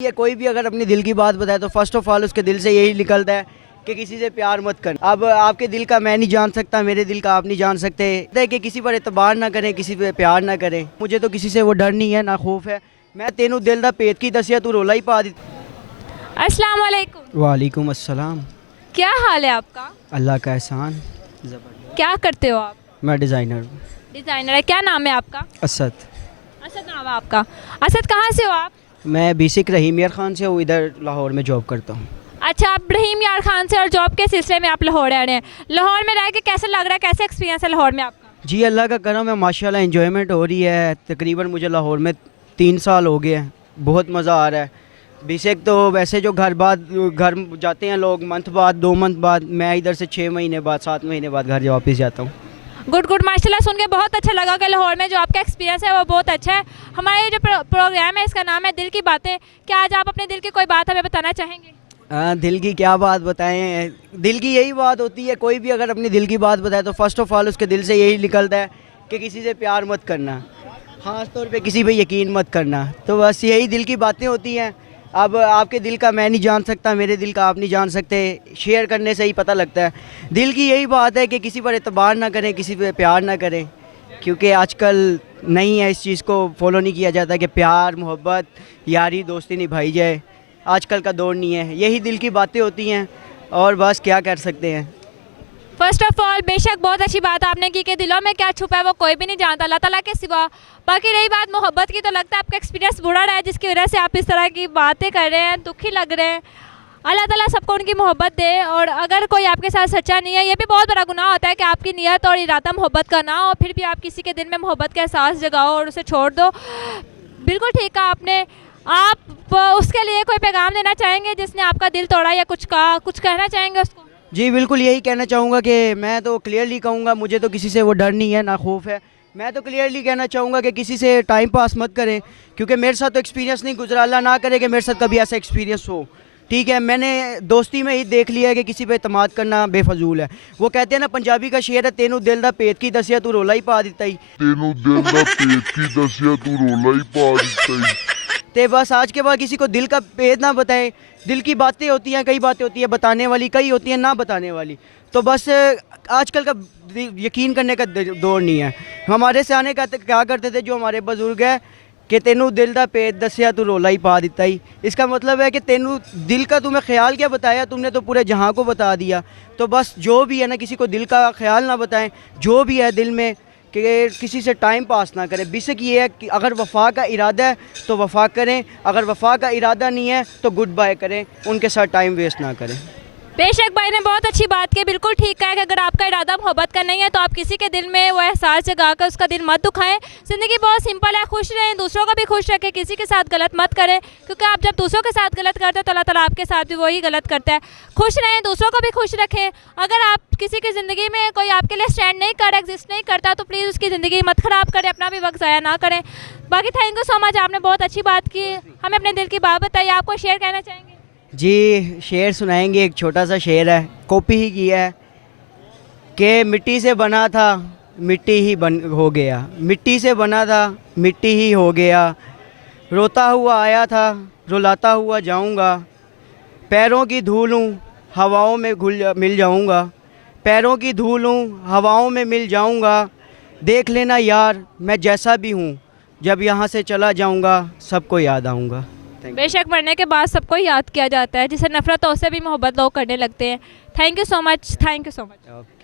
ये कोई भी अगर अपनी दिल की बात बताए तो फर्स्ट ऑफ ऑल उसके दिल से यही निकलता है कि किसी से प्यार मत करना। अब आपके दिल का मैं नहीं जान सकता, मेरे दिल का आप नहीं जान सकते कि किसी पर एतबार ना करें, किसी पे प्यार ना करें। मुझे तो किसी से वो डर नहीं है ना खौफ है। मैं तेनू दिल दा पेट की दसिया तू रोला ही पा दी। अस्सलाम वालेकुम। वालेकुम अस्सलाम। क्या हाल है आपका? अल्लाह का एहसान। ज़बरदस्त। क्या करते हो आप? मैं डिज़ाइनर हूँ। डिज़ाइनर है। क्या नाम है आपका? असद। असद नाम है आपका। असद कहाँ से हो आप? मैं बेसिक रहीम यार खान से हूँ, इधर लाहौर में जॉब करता हूँ। अच्छा, आप रहीम यार खान से और जॉब के सिलसिले में आप लाहौर आ रहे हैं। लाहौर में रह के कैसे लग रहा है, कैसे एक्सपीरियंस है लाहौर में आपका? जी अल्लाह का करम है, माशाल्लाह एंजॉयमेंट हो रही है। तकरीबन मुझे लाहौर में 3 साल हो गए हैं, बहुत मज़ा आ रहा है। बेसिक तो वैसे जो घर जाते हैं लोग मंथ बाद 2 मंथ बाद, मैं इधर से 6 महीने बाद 7 महीने बाद घर वापस जाता हूँ। गुड माशाल्लाह, सुन के बहुत अच्छा लगा कि लाहौर में जो आपका एक्सपीरियंस है वो बहुत अच्छा है। हमारा ये जो प्रोग्राम है इसका नाम है दिल की बातें। क्या आज आप अपने दिल की कोई बात हमें बताना चाहेंगे? दिल की क्या बात बताएं। दिल की यही बात होती है, कोई भी अगर अपनी दिल की बात बताए तो फर्स्ट ऑफ ऑल उसके दिल से यही निकलता है कि किसी से प्यार मत करना, ख़ास तौर पे किसी पे यकीन मत करना। तो बस यही दिल की बातें होती हैं। अब आपके दिल का मैं नहीं जान सकता, मेरे दिल का आप नहीं जान सकते। शेयर करने से ही पता लगता है। दिल की यही बात है कि किसी पर एतबार ना करें, किसी पे प्यार ना करें, क्योंकि आजकल नहीं है, इस चीज़ को फॉलो नहीं किया जाता कि प्यार मोहब्बत यारी दोस्ती निभाई जाए। आजकल का दौर नहीं है। यही दिल की बातें होती हैं और बस क्या कर सकते हैं। फर्स्ट ऑफ ऑल बेशक बहुत अच्छी बात आपने की कि दिलों में क्या छुपा है वो कोई भी नहीं जानता अल्लाह ताला के सिवा। बाकी रही बात मोहब्बत की, तो लगता है आपका एक्सपीरियंस बुरा रहा है जिसकी वजह से आप इस तरह की बातें कर रहे हैं, दुखी लग रहे हैं। अल्लाह ताला सबको उनकी मोहब्बत दे। और अगर कोई आपके साथ सच्चा नहीं है, ये भी बहुत बड़ा गुनाह होता है कि आपकी नीयत और इरादा मोहब्बत का ना हो, फिर भी आप किसी के दिल में मोहब्बत का एहसास जगाओ और उसे छोड़ दो। बिल्कुल ठीक कहा आपने। आप उसके लिए कोई पैगाम देना चाहेंगे जिसने आपका दिल तोड़ा या कुछ कहा, कुछ कहना चाहेंगे उसको? जी बिल्कुल यही कहना चाहूँगा कि मैं तो क्लियरली कहूँगा, मुझे तो किसी से वो डर नहीं है ना खौफ है। मैं तो क्लियरली कहना चाहूँगा कि किसी से टाइम पास मत करें, क्योंकि मेरे साथ तो एक्सपीरियंस नहीं गुजरा। अल्लाह ना करे कि मेरे साथ कभी ऐसा एक्सपीरियंस हो। ठीक है, मैंने दोस्ती में ही देख लिया है कि किसी पे एतमाद करना बेफजूल है। वो कहते हैं ना, पंजाबी का शेर है, तेनू दिल दा पेट की दसिया तू रोला ही पा दिता ही। तेनू दिल दा पेट की दसिया तू रोला ही पा दिता ही। ते बस आज के बाद किसी को दिल का पेट ना बताएं। दिल की बातें होती हैं, कई बातें होती हैं बताने वाली, कई होती हैं ना बताने वाली। तो बस आजकल का यकीन करने का दौर नहीं है। हमारे सियाने क्या करते थे, जो हमारे बुजुर्ग है, कि तेनू दिल दा पेट दसिया तू रोला ही पा दिता ही। इसका मतलब है कि तेनू दिल का तुम्हें ख्याल क्या बताया, तुमने तो पूरे जहां को बता दिया। तो बस जो भी है ना, किसी को दिल का ख्याल ना बताएं। जो भी है दिल में, कि किसी से टाइम पास ना करें। बेसिक ये है कि अगर वफ़ा का इरादा है तो वफ़ा करें, अगर वफ़ा का इरादा नहीं है तो गुड बाय करें, उनके साथ टाइम वेस्ट ना करें। बेशक भाई ने बहुत अच्छी बात की। बिल्कुल ठीक है कि अगर आपका इरादा मोहब्बत का नहीं है तो आप किसी के दिल में वो एहसास जगा कर उसका दिल मत दुखाएं। ज़िंदगी बहुत सिंपल है, खुश रहें, दूसरों को भी खुश रखें, किसी के साथ गलत मत करें, क्योंकि आप जब दूसरों के साथ गलत करते हैं तो अल्लाह ताला आपके साथ भी वही गलत करता है। खुश रहें, दूसरों को भी खुश रखें। अगर आप किसी की ज़िंदगी में कोई आपके लिए स्टैंड नहीं कर, एग्जिस्ट नहीं करता, तो प्लीज़ उसकी ज़िंदगी मत ख़राब करें, अपना भी वक्त ज़ाया ना करें। बाकी थैंक यू सो मच, आपने बहुत अच्छी बात की, हमें अपने दिल की बात बताई। आपको शेयर कहना चाहेंगे? जी शेर सुनाएंगे। एक छोटा सा शेर है, कॉपी ही किया है कि मिट्टी से बना था मिट्टी ही बन हो गया, मिट्टी से बना था मिट्टी ही हो गया, रोता हुआ आया था रुलाता हुआ जाऊंगा, पैरों की धूलूं हवाओं में मिल जाऊंगा, पैरों की धूलूं हवाओं में मिल जाऊंगा, देख लेना यार मैं जैसा भी हूँ, जब यहाँ से चला जाऊंगा सबको याद आऊँगा। बेशक मरने के बाद सबको याद किया जाता है, जिसे नफरत हो उससे भी मोहब्बत लोग करने लगते हैं। Thank you so much, thank you so much. Okay.